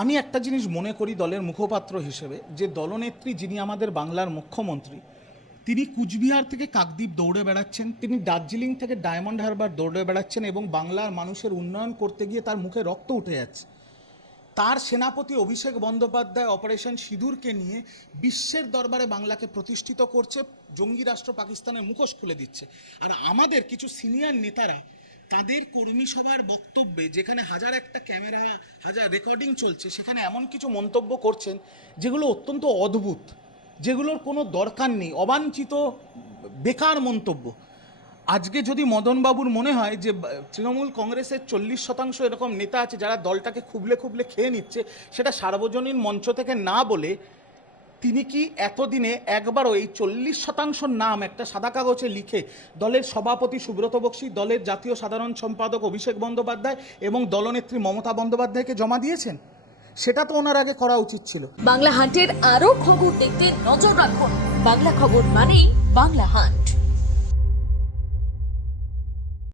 আমি একটা জিনিস মনে করি দলের মুখপাত্র হিসেবে, যে দলনেত্রী যিনি আমাদের বাংলার মুখ্যমন্ত্রী, তিনি কুচবিহার থেকে কাকদ্বীপ দৌড়ে বেড়াচ্ছেন, তিনি দার্জিলিং থেকে ডায়মন্ড হারবার দৌড়ে বেড়াচ্ছেন এবং বাংলার মানুষের উন্নয়ন করতে গিয়ে তার মুখে রক্ত উঠে যাচ্ছে। তার সেনাপতি অভিষেক বন্দ্যোপাধ্যায় অপারেশন সিঁদুরকে নিয়ে বিশ্বের দরবারে বাংলাকে প্রতিষ্ঠিত করছে, জঙ্গি রাষ্ট্র পাকিস্তানের মুখোশ খুলে দিচ্ছে। আর আমাদের কিছু সিনিয়র নেতারা তাদের কর্মী সভার বক্তব্যে, যেখানে হাজার একটা ক্যামেরা, হাজার রেকর্ডিং চলছে, সেখানে এমন কিছু মন্তব্য করছেন যেগুলো অত্যন্ত অদ্ভুত, যেগুলোর কোনো দরকার নেই, অবাঞ্ছিত বেকার মন্তব্য। আজকে যদি মদনবাবুর মনে হয় যে তৃণমূল কংগ্রেসের 40% এরকম নেতা আছে যারা দলটাকে খুবলে খুবলে খেয়ে নিচ্ছে, সেটা সার্বজনীন মঞ্চ থেকে না বলে তিনি কি এতদিনে একবারও এই 40% নাম একটা সাদা কাগজে লিখে দলের সভাপতি সুব্রত বক্সী, দলের জাতীয় সাধারণ সম্পাদক অভিষেক বন্দ্যোপাধ্যায় এবং দলনেত্রী মমতা বন্দ্যোপাধ্যায়কে জমা দিয়েছেন? সেটা তো ওনার আগে করা উচিত ছিল। বাংলা হান্টের আরো খবর দেখতে নজর রাখুন। বাংলা খবর মানেই বাংলা হান্ট।